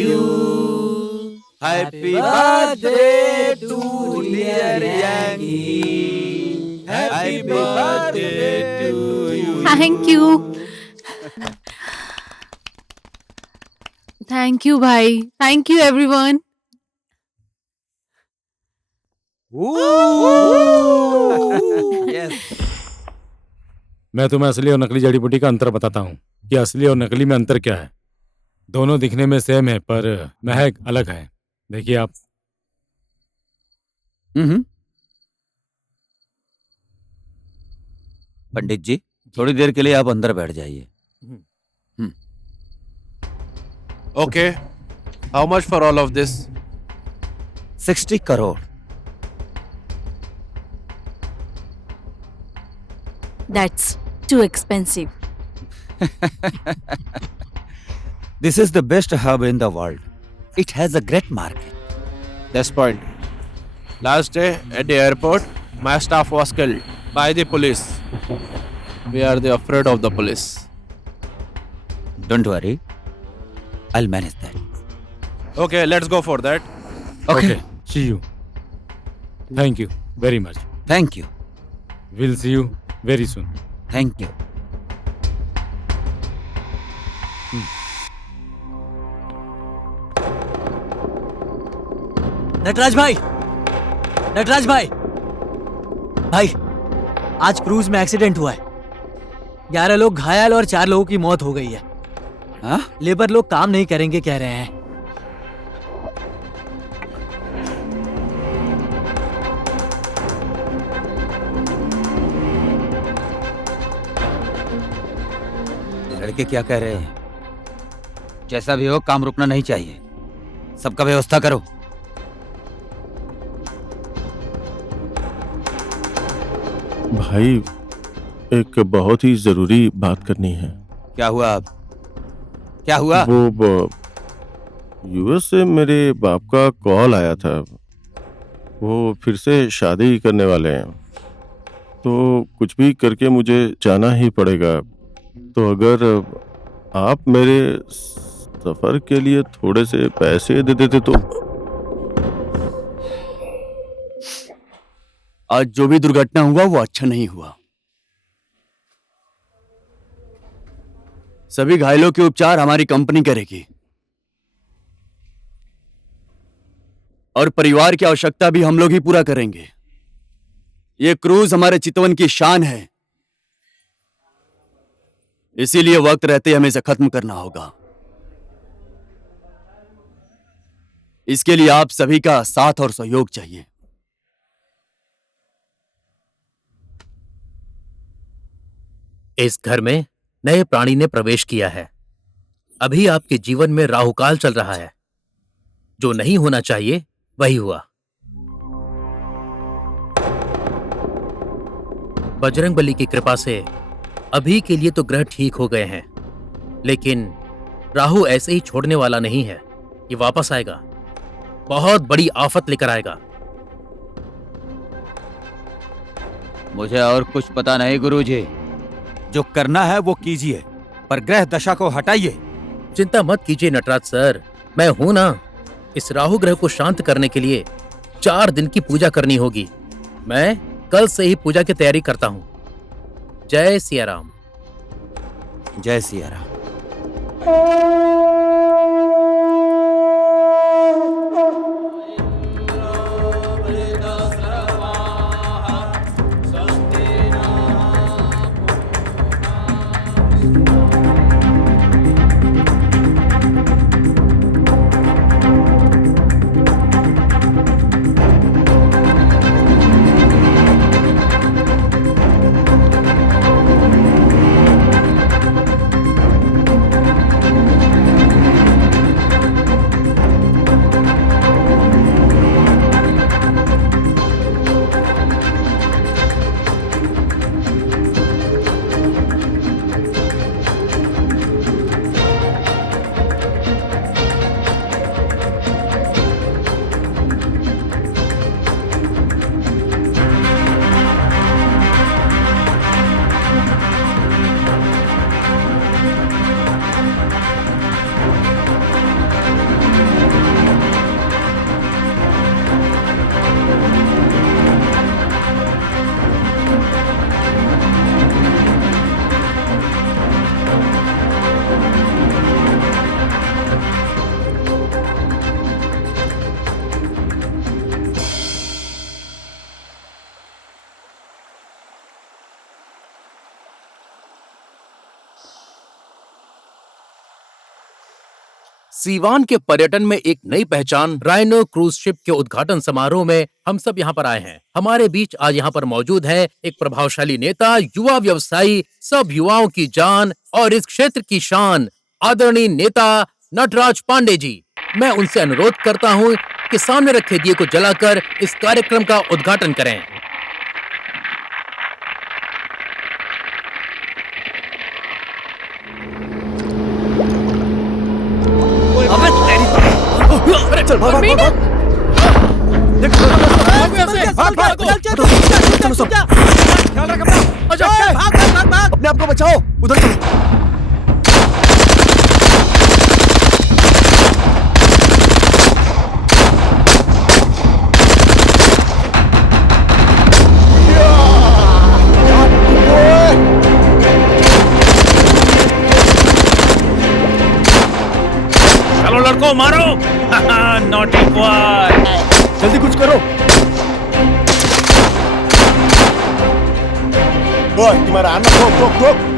you. Happy birthday to dear Yankee. Happy birthday to you. Thank you. Thank you भाई. Thank you everyone. मैं तुम्हें असली और नकली जड़ी बूटी का अंतर बताता हूँ कि असली और नकली में अंतर क्या है। दोनों दिखने में सेम है पर महक अलग है। देखिए आप। पंडित जी, थोड़ी देर के लिए आप अंदर बैठ जाइए। Okay, how much for all of this? 60 crore. That's too expensive. This is the best hub in the world. It has a great market. That's point. Last day at the airport, my staff was killed by the police. We are afraid of the police. Don't worry. I'll manage that. Okay, let's go for that. Okay. See you. Thank you very much. Thank you. We'll see you very soon. Thank you. Natraj भाई, नटराज भाई, भाई आज क्रूज में एक्सीडेंट हुआ है। 11 लोग घायल और 4 लोगों की मौत हो गई है। हाँ? लेबर लोग काम नहीं करेंगे कह रहे हैं। लड़के क्या कह रहे हैं? जैसा भी हो, काम रुकना नहीं चाहिए। सबका व्यवस्था करो। भाई, एक बहुत ही जरूरी बात करनी है। क्या हुआ अब? क्या हुआ? वो यूएस से मेरे बाप का कॉल आया था। वो फिर से शादी करने वाले हैं, तो कुछ भी करके मुझे जाना ही पड़ेगा। तो अगर आप मेरे सफर के लिए थोड़े से पैसे दे देते तो। आज जो भी दुर्घटना हुआ वो अच्छा नहीं हुआ। सभी घायलों के उपचार हमारी कंपनी करेगी और परिवार की आवश्यकता भी हम लोग ही पूरा करेंगे। ये क्रूज हमारे चितवन की शान है, इसीलिए वक्त रहते हमें इसे खत्म करना होगा। इसके लिए आप सभी का साथ और सहयोग चाहिए। इस घर में नए प्राणी ने प्रवेश किया है। अभी आपके जीवन में राहुकाल चल रहा है। जो नहीं होना चाहिए वही हुआ। बजरंगबली की कृपा से अभी के लिए तो ग्रह ठीक हो गए हैं, लेकिन राहु ऐसे ही छोड़ने वाला नहीं है। ये वापस आएगा, बहुत बड़ी आफत लेकर आएगा। मुझे और कुछ पता नहीं गुरुजी। जो करना है वो कीजिए, पर ग्रह दशा को हटाइए। चिंता मत कीजिए नटराज सर, मैं हूं ना। इस राहु ग्रह को शांत करने के लिए 4 दिन की पूजा करनी होगी। मैं कल से ही पूजा की तैयारी करता हूं। जय सिया राम। जय सिया राम। सीवान के पर्यटन में एक नई पहचान राइनो क्रूज शिप के उद्घाटन समारोह में हम सब यहाँ पर आए हैं। हमारे बीच आज यहाँ पर मौजूद है एक प्रभावशाली नेता, युवा व्यवसायी, सब युवाओं की जान और इस क्षेत्र की शान, आदरणीय नेता नटराज पांडे जी। मैं उनसे अनुरोध करता हूँ कि सामने रखे दिए को जलाकर इस कार्यक्रम का उद्घाटन करें। अरे चल भाग भाग भाग। देख भाग भाग चलो सब। ख्याल रख अपना। भाग भाग भाग भाग। अपने आप को बचाओ। उधर चलो। चलो लड़को मारो। नॉटी बॉय, जल्दी कुछ करो। तुम्हारा आना ठोक ठोक ठोक।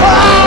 Ah!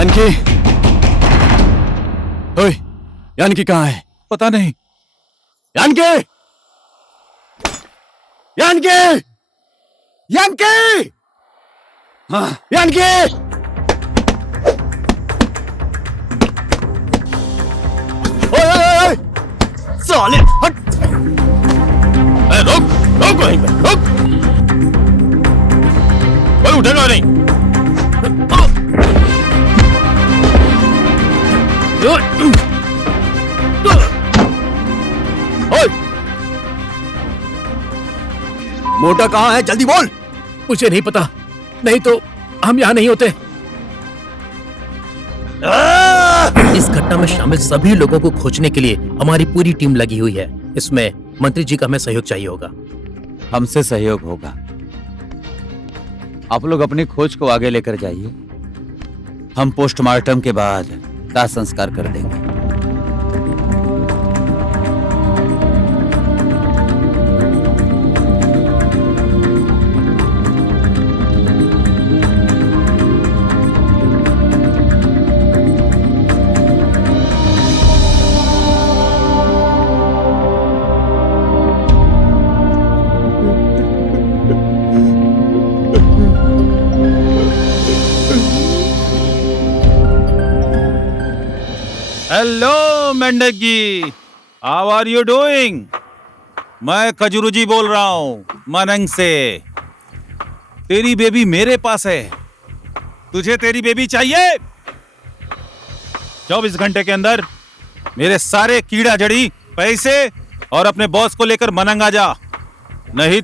जानकी, ओए, जानकी कहाँ है? पता नहीं। जानकी, जानकी, जानकी, हाँ, जानकी। ओए, साले, हट! रुक, रुक वहीं पे, रुक। कोई उठेगा नहीं। मोटा कहाँ है? जल्दी बोल। मुझे नहीं पता, नहीं तो हम यहाँ नहीं होते। इस घटना में शामिल सभी लोगों को खोजने के लिए हमारी पूरी टीम लगी हुई है। इसमें मंत्री जी का हमें सहयोग चाहिए होगा। हमसे सहयोग होगा। आप लोग अपनी खोज को आगे लेकर जाइए। हम पोस्टमार्टम के बाद दाह संस्कार कर देंगे। हेलो मेंढक जी, हाउ आर यू डूइंग? मैं खजूरू जी बोल रहा हूँ मनंग से। तेरी बेबी मेरे पास है। तुझे तेरी बेबी चाहिए? 24 घंटे के अंदर मेरे सारे कीड़ा जड़ी पैसे और अपने बॉस को लेकर मनंग आ जा, नहीं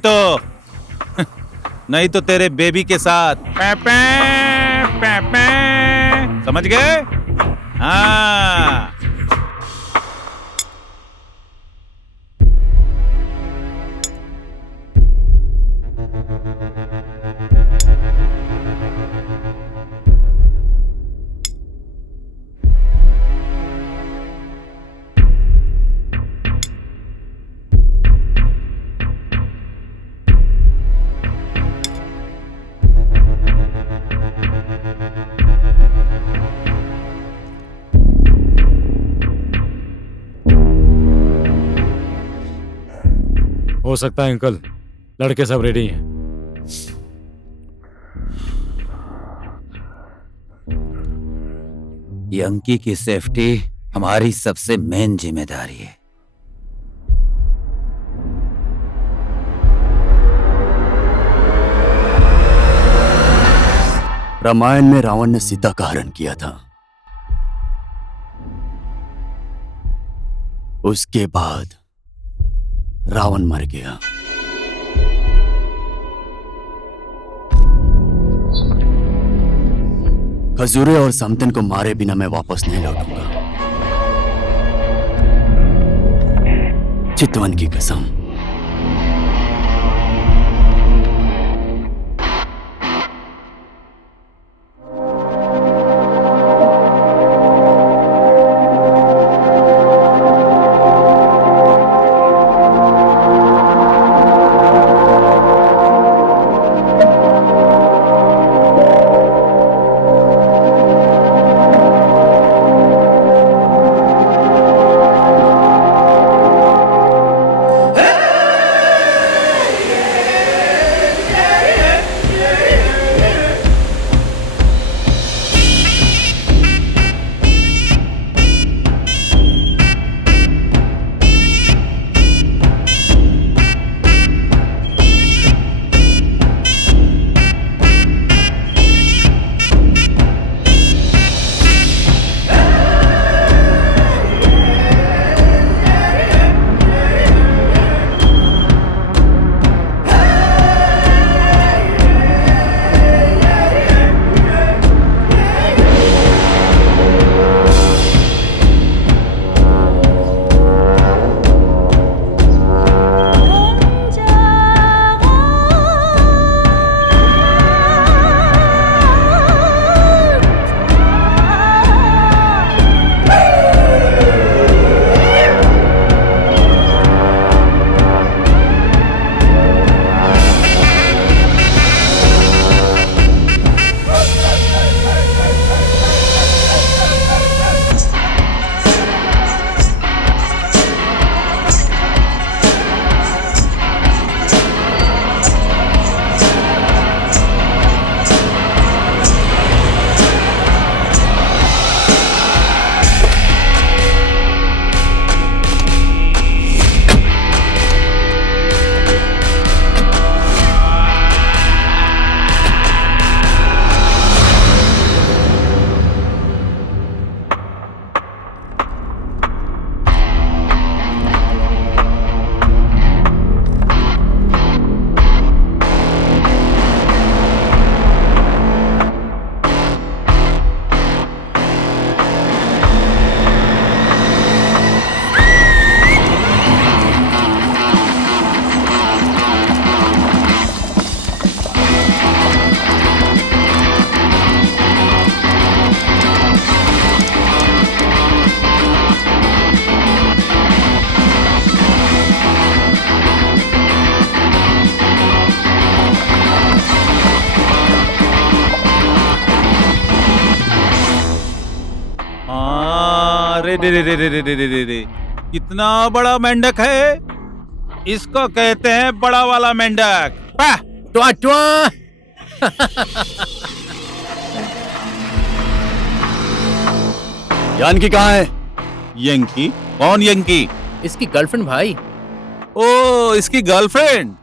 तो तेरे बेबी के साथ समझ गए? हाँ। हो सकता है अंकल, लड़के सब रेडी हैं। यंकी की सेफ्टी हमारी सबसे मेन जिम्मेदारी है। रामायण में रावण ने सीता का हरण किया था। उसके बाद रावण मर गया। खजूरे और समतन को मारे बिना मैं वापस नहीं लौटूंगा, चितवन की कसम। रे रे रे रे रे रे रे रे रे। कितना बड़ा मेंढक है, इसको कहते हैं बड़ा वाला मेंढक। ट्वा ट्वा। जानकी कहाँ है? यंकी? कौन यंकी? इसकी गर्लफ्रेंड भाई। ओ, इसकी गर्लफ्रेंड।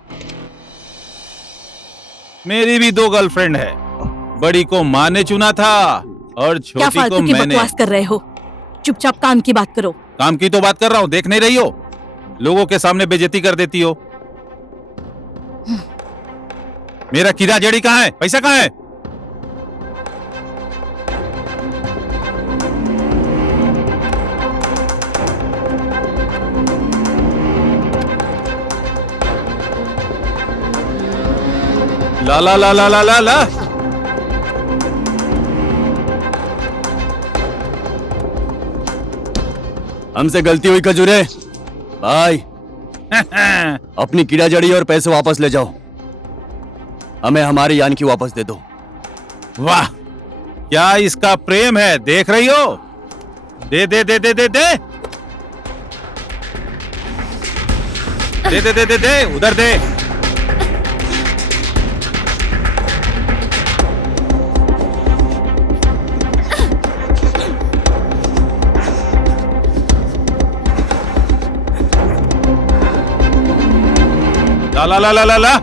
मेरी भी 2 गर्लफ्रेंड है। बड़ी को माँ ने चुना था और क्या छोटी फालतू को की मैंने। बकवास कर रहे हो? चुपचाप काम की बात करो। काम की तो बात कर रहा हूँ, देख नहीं रही हो? लोगों के सामने बेइज्जती कर देती हो। मेरा कीड़ा जड़ी कहाँ है? पैसा कहाँ है? ला ला ला ला ला ला ला। हमसे गलती हुई खजूरे भाई। अपनी कीड़ा जड़ी और पैसे वापस ले जाओ। हमें हमारी यानकी वापस दे दो। वाह, क्या इसका प्रेम है, देख रही हो? दे दे दे दे दे दे दे दे दे दे दे, उधर दे। ला ला ला ला ला।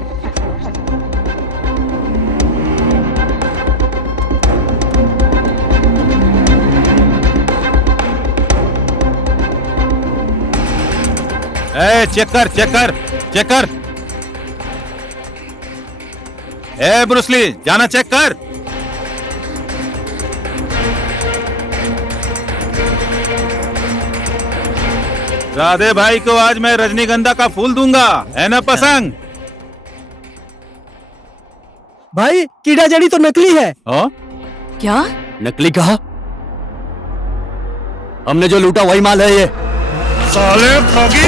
चेक कर चेक कर चेक कर। ए ब्रूसली, जाना चेक कर। राधे भाई को आज मैं रजनीगंधा का फूल दूंगा, है ना पसंद? भाई कीड़ा जड़ी तो नकली है। क्या? नकली कहा? हमने जो लूटा वही माल है ये। साले फ्रॉगी,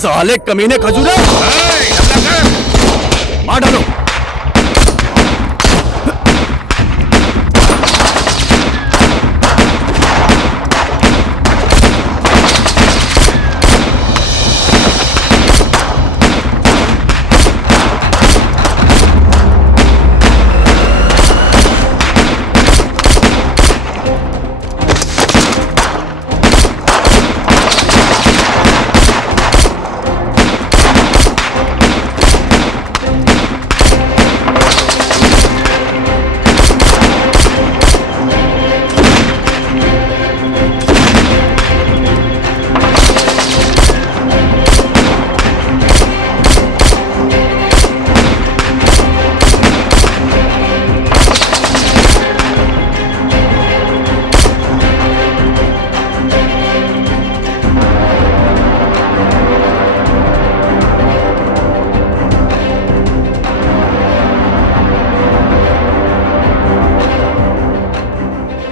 साले कमीने खजूरे, मार डालो।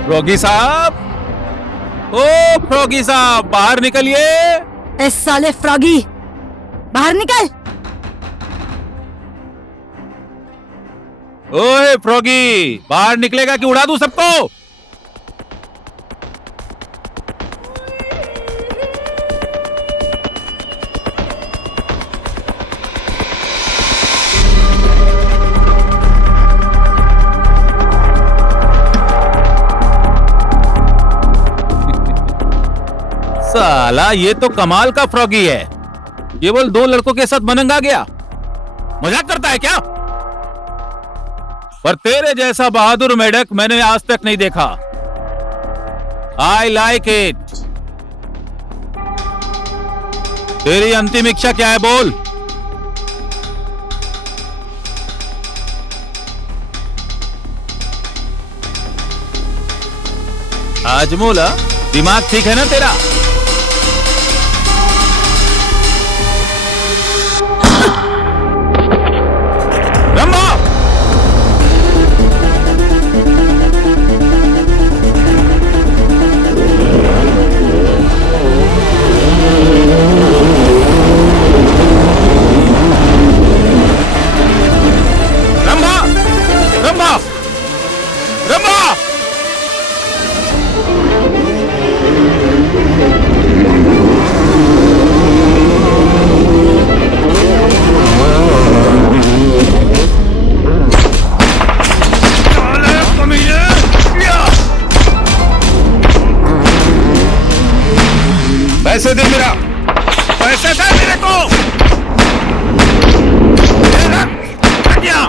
फ्रॉगी साहब, ओ फ्रॉगी साहब, बाहर निकलिए। ए साले फ्रॉगी, बाहर निकल। ओए फ्रॉगी, बाहर निकलेगा कि उड़ा दूं सबको? साला ये तो कमाल का फ्रॉगी है, केवल 2 लड़कों के साथ बनंगा गया। मजाक करता है क्या? पर तेरे जैसा बहादुर मेढक मैंने आज तक नहीं देखा। I like it. तेरी अंतिम इच्छा क्या है, बोल। आजमोला, दिमाग ठीक है ना तेरा? रंभा! रंभा! रंभा! रंभा! पैसे दे मेरा, पैसे दे मेरे को। क्या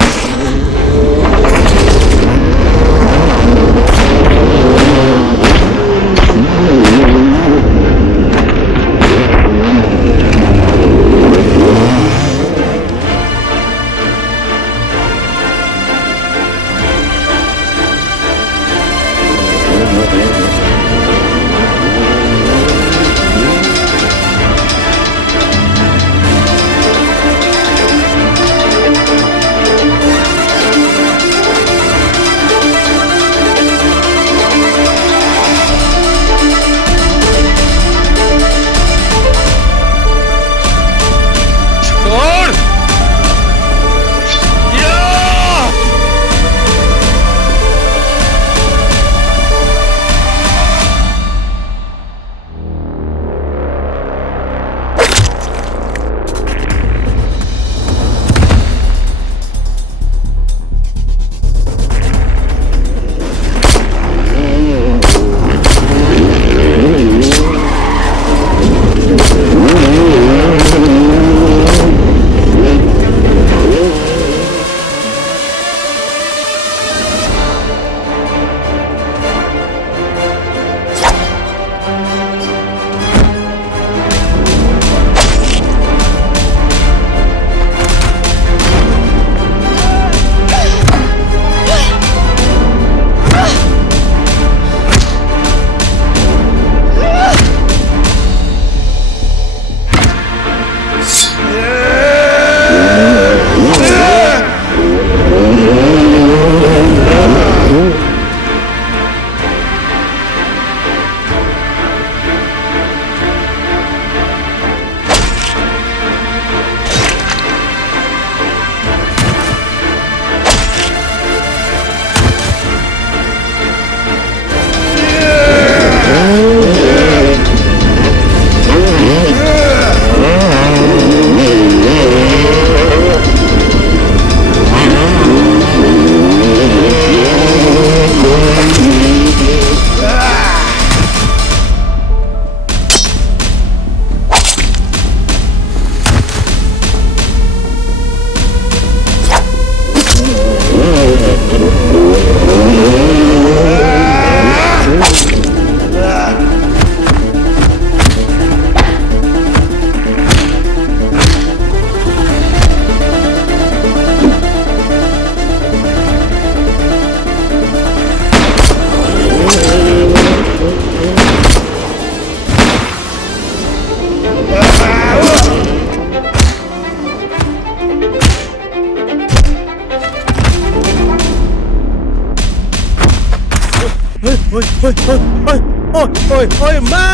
Oi, man!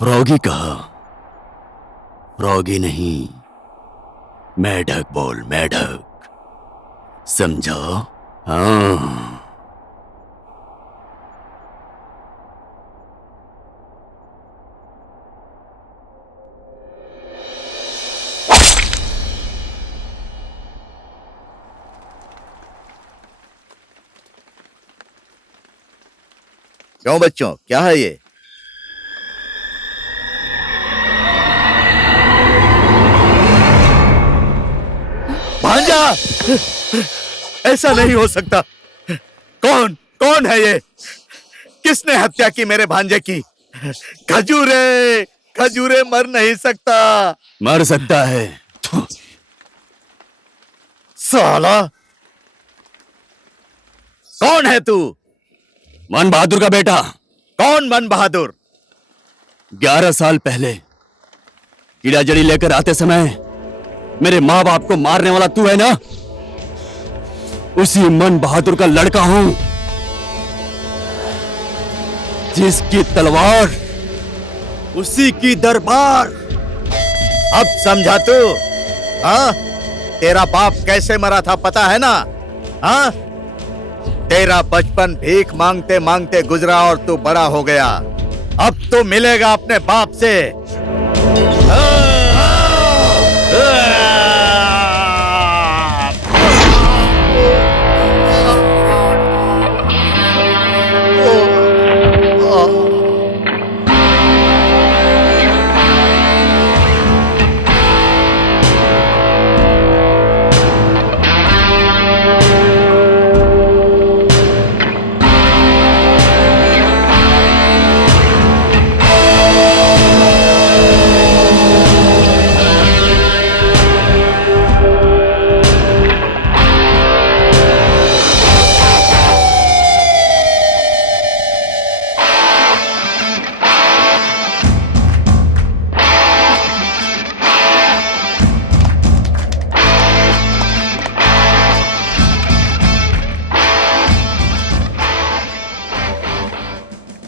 फ्रॉगी कहा, फ्रॉगी नहीं, मेढक बोल, मेढक, समझा? हाँ। क्यों बच्चों, क्या है ये? भांजा, ऐसा नहीं हो सकता। कौन कौन है ये? किसने हत्या की मेरे भांजे की? खजूरे, खजूरे मर नहीं सकता। मर सकता है। साला, कौन है तू? मन बहादुर का बेटा। कौन मन बहादुर? 11 साल पहले कीड़ा जड़ी लेकर आते समय मेरे माँ बाप को मारने वाला तू है ना? उसी मन बहादुर का लड़का हूं, जिसकी तलवार उसी की दरबार। अब समझा तू? हाँ, तेरा बाप कैसे मरा था पता है ना? हाँ, तेरा बचपन भीख मांगते मांगते गुजरा और तू बड़ा हो गया। अब तो मिलेगा अपने बाप से।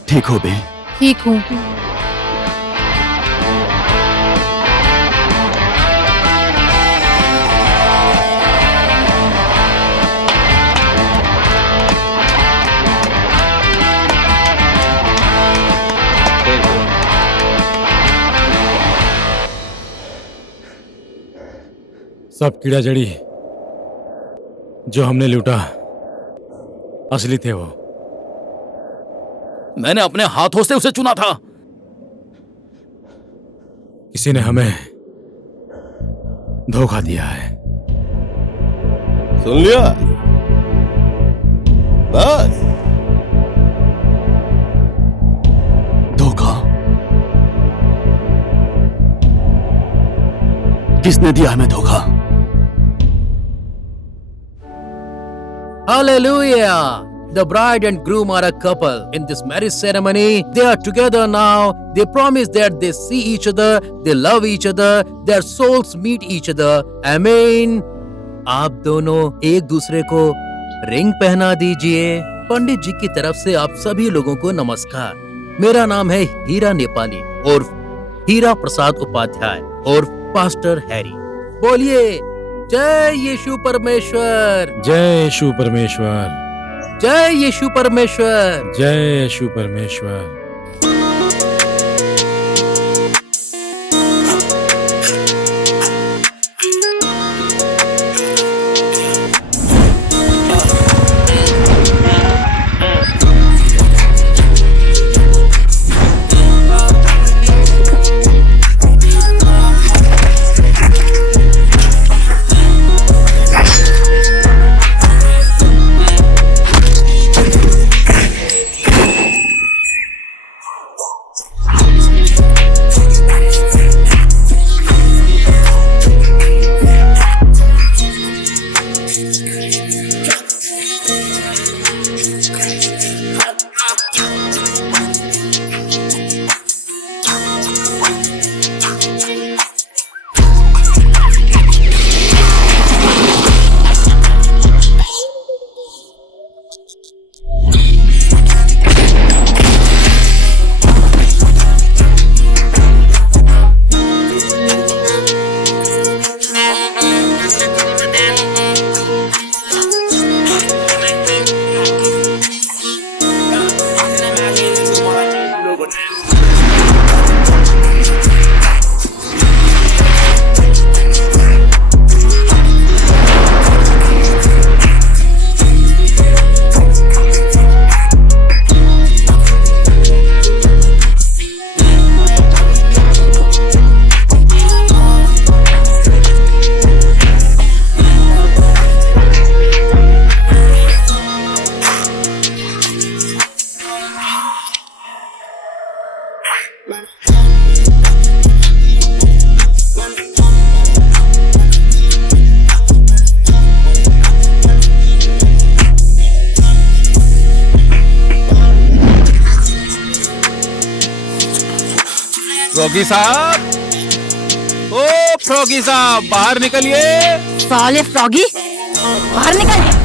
ठीक हो बे? ठीक हूँ। सब कीड़ा जड़ी जो हमने लूटा असली थे वो। मैंने अपने हाथों से उसे चुना था। किसी ने हमें धोखा दिया है। सुन लिया? बस। धोखा? किसने दिया हमें धोखा? Hallelujah! The bride and groom are a couple. In this marriage ceremony, they are together now. They promise that they see each other, they love each other, their souls meet each other. Amen. आप दोनों एक दूसरे को रिंग पहना दीजिए। पंडित जी की तरफ से आप सभी लोगों को नमस्कार। मेरा नाम है हीरा नेपाली और हीरा प्रसाद उपाध्याय और पास्टर हैरी। बोलिए जय यीशु परमेश्वर। जय यीशु परमेश्वर। जय यीशु परमेश्वर। जय यीशु परमेश्वर। फ्रॉगी साहब, ओ फ्रॉगी साहब, बाहर निकलिए। साले फ्रॉगी बाहर निकल।